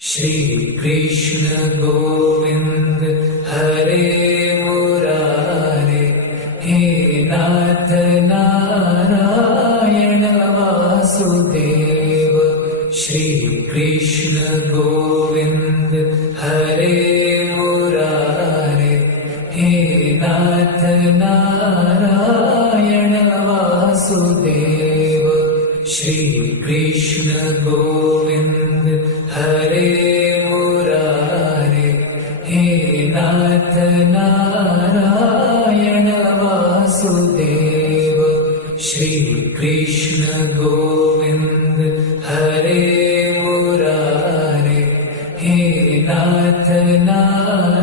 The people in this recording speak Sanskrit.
श्री कृष्ण गोविंद हरे मुरारे, हे नाथ नारायण वासुदेव। श्री कृष्ण गोविंद हरे मुरारे, हे नाथ नारायण वासुदेव। श्री कृष्ण गोविंद हरे मुरारे, हे नाथ नारायण वासुदेव। श्री कृष्ण गोविंद हरे मुरारे, हे नाथ नारायण